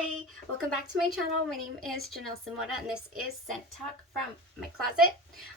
Hi, welcome back to my channel. My name is Janelle Simona and this is Scent Talk from my closet.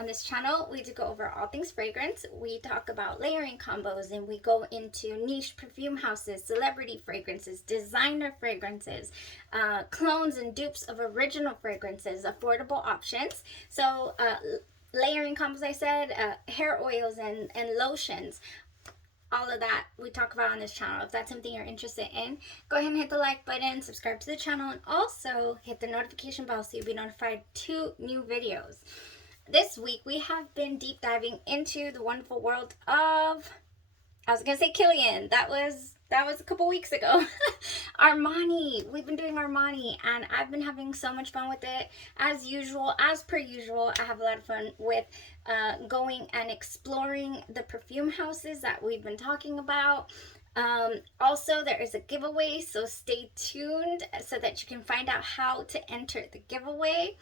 On this channel, we do go over all things fragrance. We talk about layering combos and we go into niche perfume houses, celebrity fragrances, designer fragrances, clones and dupes of original fragrances, affordable options. So layering combos, I said, hair oils and lotions. All of that we talk about on this channel. If that's something you're interested in, go ahead and hit the like button, subscribe to the channel, and also hit the notification bell so you'll be notified to new videos. This week we have been deep diving into the wonderful world of, I was gonna say Killian, that was a couple weeks ago. Armani. We've been doing Armani and I've been having so much fun with it. As usual, as per usual, I have a lot of fun with going and exploring the perfume houses that we've been talking about. Also, there is a giveaway, so stay tuned so that you can find out how to enter the giveaway.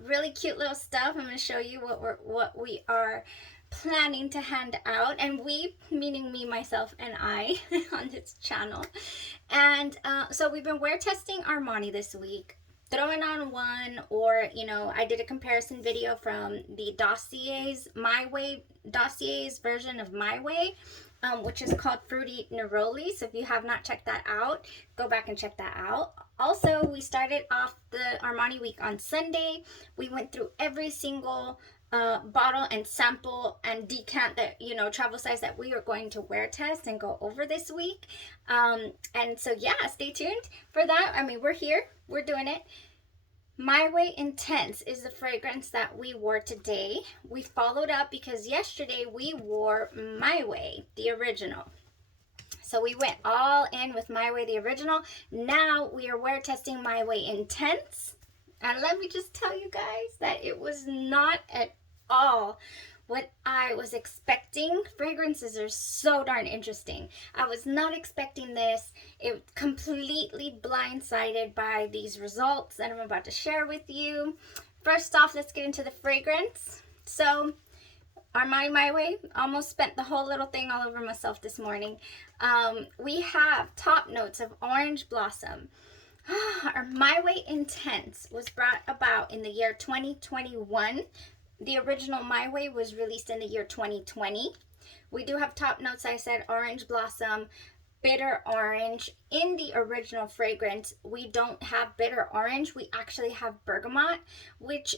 Really cute little stuff. I'm going to show you what we are planning to hand out, and we meaning me, myself, and I on this channel. And so we've been wear testing Armani this week, throwing on one, or I did a comparison video from the My Way dossiers version of My Way, which is called Fruity Neroli. So if you have not checked that out, go back and check that out. Also, we started off the Armani week on Sunday. We went through every single bottle and sample and decant that travel size that we are going to wear test and go over this week. And so yeah, stay tuned for that. I mean, we're here, we're doing it. My Way Intense is the fragrance that we wore today. We followed up because yesterday we wore My Way, the original. So we went all in with My Way, the original. Now we are wear testing My Way Intense. And let me just tell you guys that it was not at all what I was expecting. Fragrances are so darn interesting. I was not expecting this. It completely blindsided by these results that I'm about to share with you. First off, let's get into the fragrance. So Armani My Way, almost spent the whole little thing all over myself this morning. We have top notes of orange blossom. My Way Intense was brought about in the year 2021. The original My Way was released in the year 2020. We do have top notes, I said, orange blossom, bitter orange. In the original fragrance, we don't have bitter orange. We actually have bergamot, which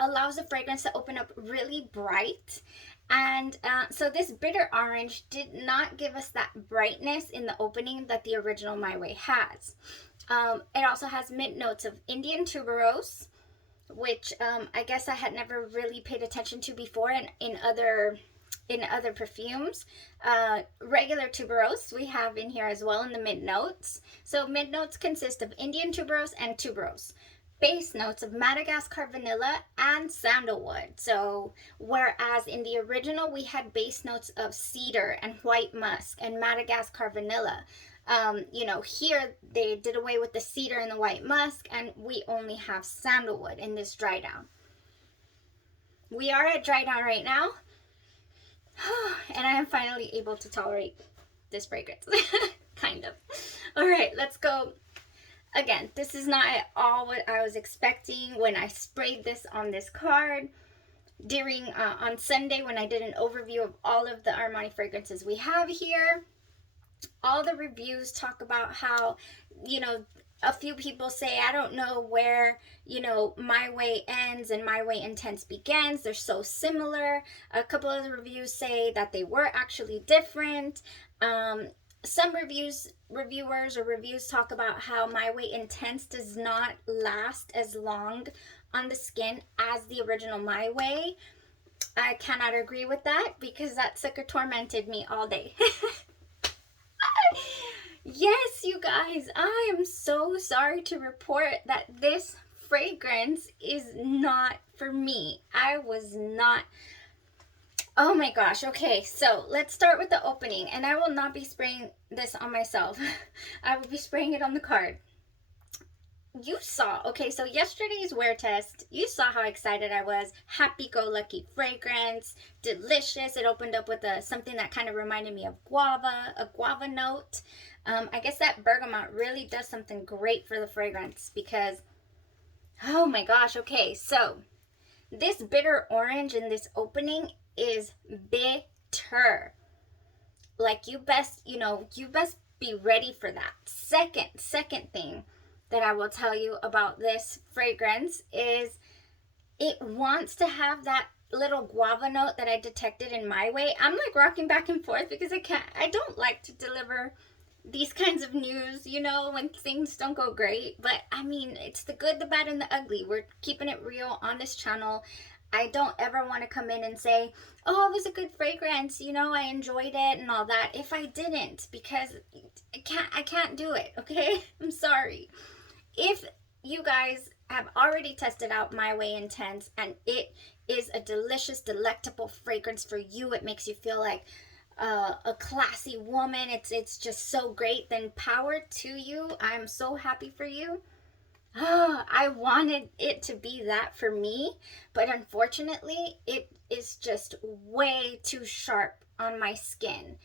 allows the fragrance to open up really bright. And so this bitter orange did not give us that brightness in the opening that the original My Way has. It also has mid notes of Indian tuberose, which I guess I had never really paid attention to before in other perfumes. Regular tuberose we have in here as well in the mid notes. So mid notes consist of Indian tuberose and tuberose. Base notes of Madagascar vanilla and sandalwood. So whereas in the original we had base notes of cedar and white musk and Madagascar vanilla, here they did away with the cedar and the white musk, and we only have sandalwood in this dry down. We are at dry down right now, and I am finally able to tolerate this fragrance. Kind of. All right, let's go. Again, this is not at all what I was expecting when I sprayed this on this card during on Sunday when I did an overview of all of the Armani fragrances we have here. All the reviews talk about how, a few people say, I don't know where, My Way ends and My Way Intense begins. They're so similar. A couple of the reviews say that they were actually different. Some reviewers talk about how My Way Intense does not last as long on the skin as the original My Way. I cannot agree with that because that sucker tormented me all day. Yes, you guys, I am so sorry to report that this fragrance is not for me. I was not. Oh my gosh. Okay, so let's start with the opening, and I will not be spraying this on myself. I will be spraying it on the card. You saw, okay, so yesterday's wear test, you saw how excited I was. Happy-go-lucky fragrance, delicious. It opened up with something that kind of reminded me of guava, a guava note. I guess that bergamot really does something great for the fragrance because, oh my gosh, okay, so this bitter orange in this opening is bitter. Like you best, you best be ready for that. Second thing that I will tell you about this fragrance is it wants to have that little guava note that I detected in My Way. I'm like rocking back and forth because I don't like to deliver these kinds of news, when things don't go great. But I mean, it's the good, the bad, and the ugly. We're keeping it real on this channel. I don't ever want to come in and say, oh, it was a good fragrance, I enjoyed it and all that, if I didn't, because I can't do it, okay? I'm sorry. If you guys have already tested out My Way Intense and it is a delicious, delectable fragrance for you, it makes you feel like a classy woman, it's just so great, then power to you. I'm so happy for you. I wanted it to be that for me, but unfortunately, it is just way too sharp on my skin.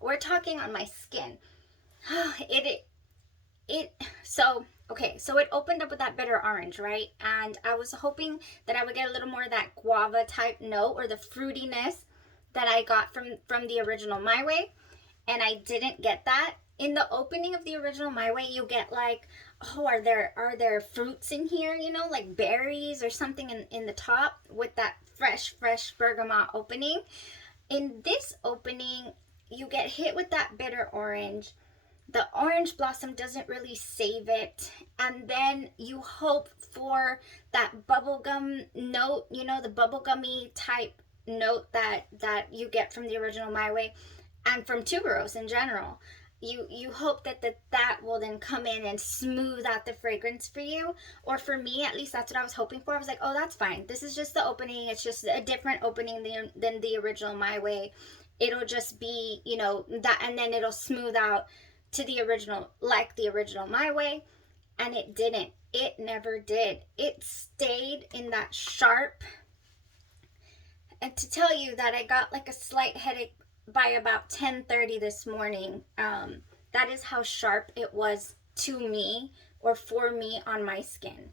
We're talking on my skin. So it opened up with that bitter orange, right? And I was hoping that I would get a little more of that guava type note or the fruitiness that I got from the original My Way, and I didn't get that. In the opening of the original My Way, you get like, oh, are there fruits in here, like berries or something in the top with that fresh bergamot opening. In this opening, you get hit with that bitter orange. The orange blossom doesn't really save it, and then you hope for that bubblegum note, the bubblegummy type note that you get from the original My Way and from tuberose in general. You hope that will then come in and smooth out the fragrance for you, or for me at least, that's what I was hoping for. I was like, oh, that's fine, this is just the opening, it's just a different opening than the original My Way. It'll just be that, and then it'll smooth out to the original, like the original My Way. And it didn't. It never did. It stayed in that sharp. And to tell you that I got like a slight headache by about 10:30 this morning, that is how sharp it was to me or for me on my skin.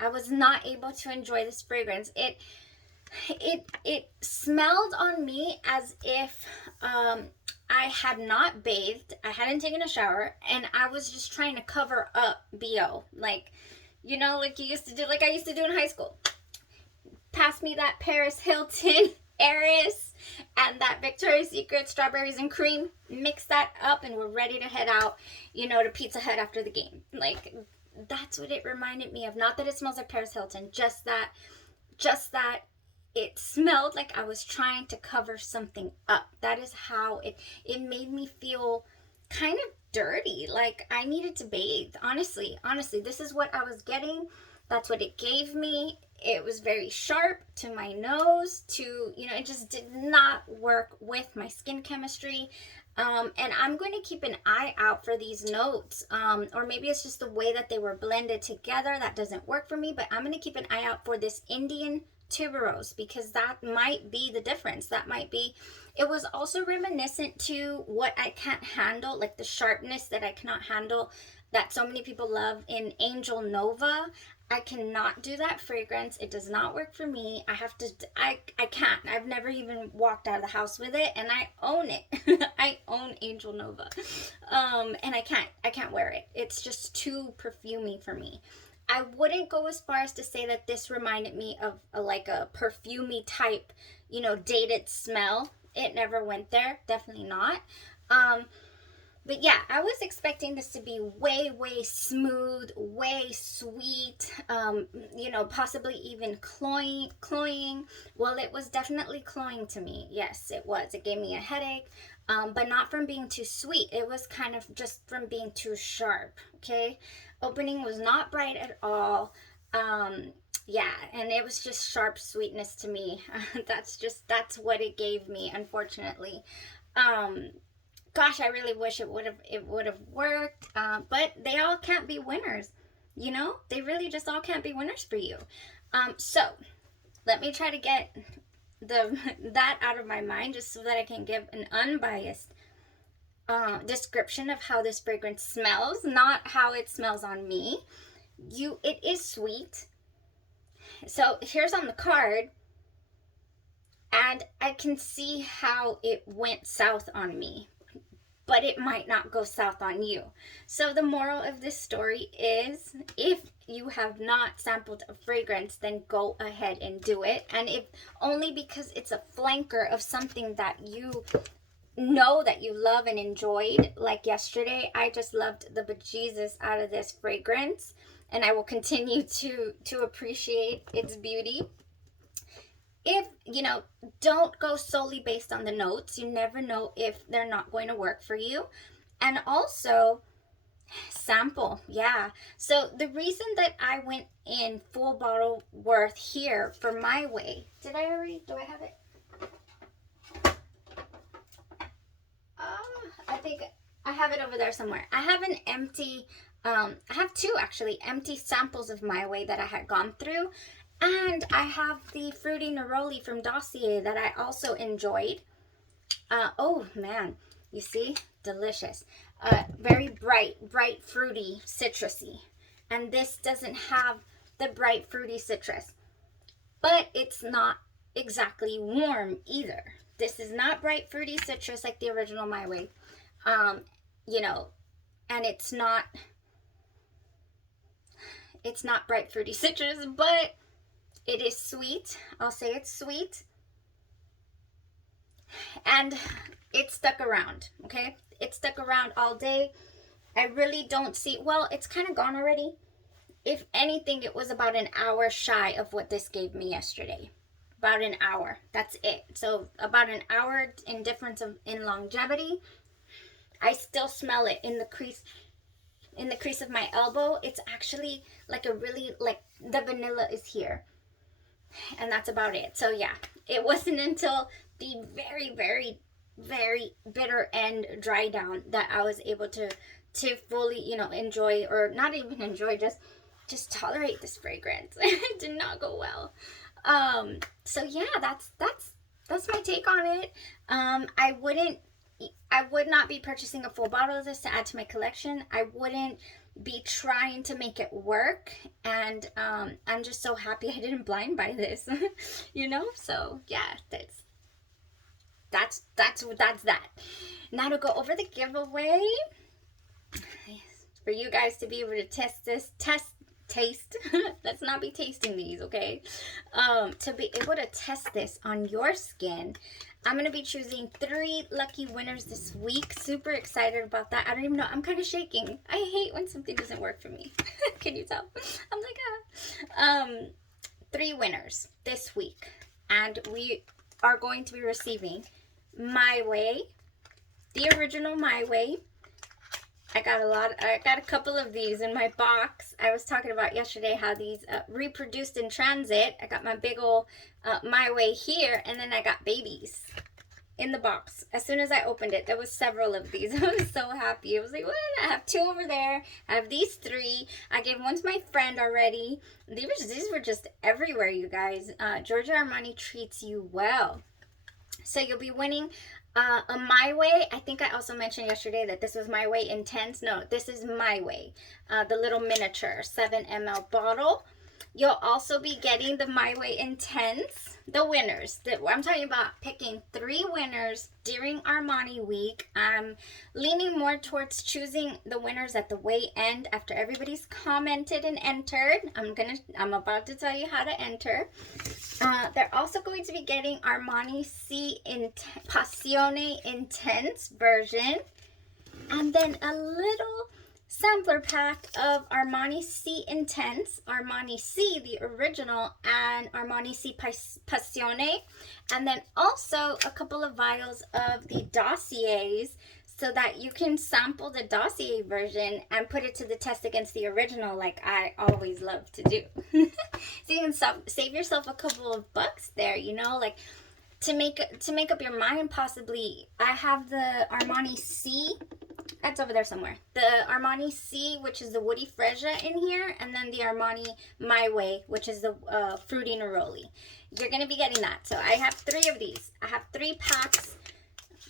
I was not able to enjoy this fragrance. It smelled on me as if I had not bathed, I hadn't taken a shower, and I was just trying to cover up BO. Like like you used to do, like I used to do in high school. Pass me that Paris Hilton Heiress and that Victoria's Secret strawberries and cream. Mix that up and we're ready to head out, to Pizza Hut after the game. Like, that's what it reminded me of. Not that it smells like Paris Hilton, just that it smelled like I was trying to cover something up. That is how it made me feel kind of dirty, like I needed to bathe. Honestly, this is what I was getting. That's what it gave me. It was very sharp to my nose, it just did not work with my skin chemistry. And I'm going to keep an eye out for these notes, or maybe it's just the way that they were blended together that doesn't work for me, but I'm going to keep an eye out for this Indian tuberose, because that might be the difference. That might be. It was also reminiscent to what I can't handle, like the sharpness that I cannot handle that so many people love in Angel Nova. I cannot do that fragrance. It does not work for me. I can't. I've never even walked out of the house with it, and I own it. I own Angel Nova. And I can't wear it. It's just too perfumey for me. I wouldn't go as far as to say that this reminded me of a perfumey type, dated smell. It never went there. Definitely not. But yeah, I was expecting this to be way, way smooth, way sweet, possibly even cloying. Well, it was definitely cloying to me. Yes, it was. It gave me a headache, but not from being too sweet. It was kind of just from being too sharp, okay? Opening was not bright at all. Yeah, and it was just sharp sweetness to me. That's what it gave me, unfortunately. Gosh, I really wish it would have worked, but they all can't be winners, They really just all can't be winners for you. So let me try to get that out of my mind just so that I can give an unbiased description of how this fragrance smells, not how it smells on me. It is sweet. So here's on the card, and I can see how it went south on me, but it might not go south on you. So the moral of this story is, if you have not sampled a fragrance, then go ahead and do it. And if only because it's a flanker of something that you know that you love and enjoyed. Like yesterday, I just loved the bejesus out of this fragrance, and I will continue to appreciate its beauty. If, don't go solely based on the notes. You never know if they're not going to work for you. And also, sample. Yeah. So the reason that I went in full bottle worth here for My Way, do I have it? I think I have it over there somewhere. I have an empty, I have two actually, empty samples of My Way that I had gone through. And I have the Fruity Neroli from Dossier that I also enjoyed. Oh man, you see? Delicious. Very bright, fruity, citrusy. And this doesn't have the bright, fruity citrus. But it's not exactly warm either. This is not bright, fruity citrus like the original My Way. And it's not bright, fruity citrus, but it is sweet. I'll say it's sweet. And it stuck around, okay? It stuck around all day. I really don't see, well, it's kind of gone already. If anything, it was about an hour shy of what this gave me yesterday. About an hour. That's it. So about an hour in difference in longevity. I still smell it in the crease of my elbow. It's actually like the vanilla is here. And that's about it. So yeah, it wasn't until the very, very, very bitter end dry down that I was able to fully, enjoy, or not even enjoy, just tolerate this fragrance. It did not go well. So yeah, that's my take on it. I would not be purchasing a full bottle of this to add to my collection. I wouldn't be trying to make it work, and I'm just so happy I didn't blind buy this. So yeah, that's that. Now to go over the giveaway, for you guys to be able to taste let's not be tasting these, okay? To be able to test this on your skin, I'm going to be choosing 3 lucky winners this week. Super excited about that. I don't even know. I'm kind of shaking. I hate when something doesn't work for me. Can you tell? I'm like, 3 winners this week. And we are going to be receiving My Way, the original My Way. I got a couple of these in my box. I was talking about yesterday how these reproduced in transit. I got my big old My Way here, and then I got babies in the box. As soon as I opened it, there was several of these. I was so happy. I was like, what? I have 2 over there. I have these 3. I gave one to my friend already. These were just everywhere, you guys. Giorgio Armani treats you well. So you'll be winning a My Way. I think I also mentioned yesterday that this was My Way Intense. No, this is My Way. The little miniature 7 ml bottle. You'll also be getting the My Way Intense, the winners. I'm talking about picking 3 winners during Armani week. I'm leaning more towards choosing the winners at the way end after everybody's commented and entered. I'm about to tell you how to enter. They're also going to be getting Armani Si Passione Intense version, and then a little sampler pack of Armani Si Intense, Armani Si, the original, and Armani Si Passione, and then also a couple of vials of the dossiers so that you can sample the dossier version and put it to the test against the original, like I always love to do. So you can save yourself a couple of bucks there, like to make up your mind. Possibly I have the Armani Si, that's over there somewhere, the Armani Si, which is the Woody Fresia in here, and then the Armani My Way, which is the Fruity Neroli. You're going to be getting that. So I have 3 of these. I have 3 packs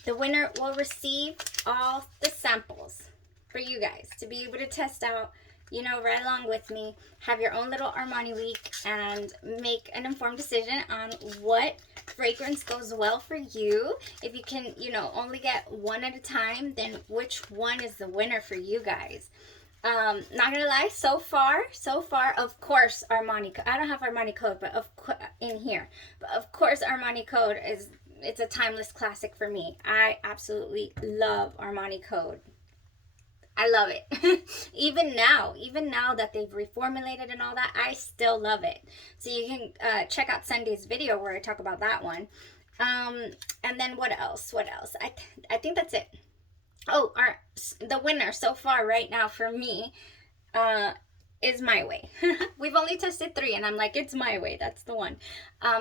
The winner will receive all the samples for you guys to be able to test out, you know, right along with me, have your own little Armani week and make an informed decision on what fragrance goes well for you. If you can, you know, only get one at a time, then which one is the winner for you guys? Not gonna lie, so far, of course, Armani, I don't have Armani Code, but in here, but of course, Armani Code it's a timeless classic for me. I absolutely love Armani Code. I love it. Even now that they've reformulated and all that, I still love it. So you can check out Sunday's video where I talk about that one. And then what else? I think that's it. Oh, the winner so far right now for me is My Way. We've only tested 3 and I'm like, it's My Way. That's the one.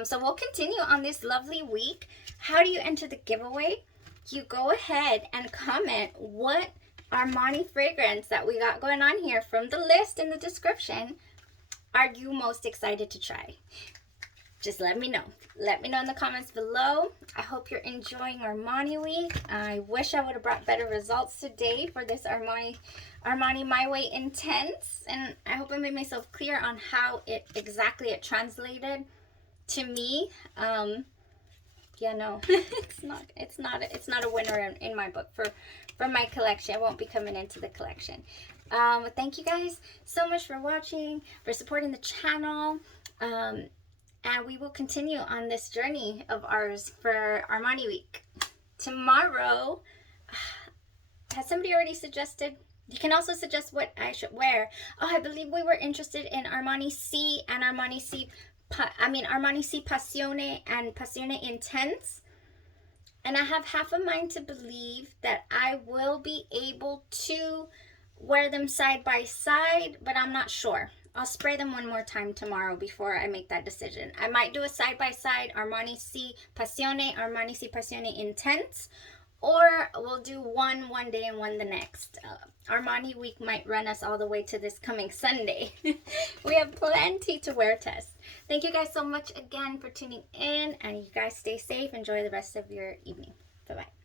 So we'll continue on this lovely week. How do you enter the giveaway? You go ahead and comment what Armani fragrance that we got going on here from the list in the description are you most excited to try. Just let me know. Let me know in the comments below. I hope you're enjoying Armani week. I wish I would have brought better results today for this Armani My Way Intense. And I hope I made myself clear on how exactly it translated to me. Yeah, no, it's not a winner in my book for my collection. It won't be coming into the collection. But thank you guys so much for watching, for supporting the channel. And we will continue on this journey of ours for Armani week. Tomorrow, has somebody already suggested? You can also suggest what I should wear. Oh, I believe we were interested in Armani Si and Armani Si Passione and Passione Intense. And I have half a mind to believe that I will be able to wear them side by side, but I'm not sure. I'll spray them one more time tomorrow before I make that decision. I might do a side-by-side Armani Si Passione, Armani Si Passione Intense, or we'll do one day and one the next. Armani week might run us all the way to this coming Sunday. We have plenty to wear test. Thank you guys so much again for tuning in, and you guys stay safe. Enjoy the rest of your evening. Bye-bye.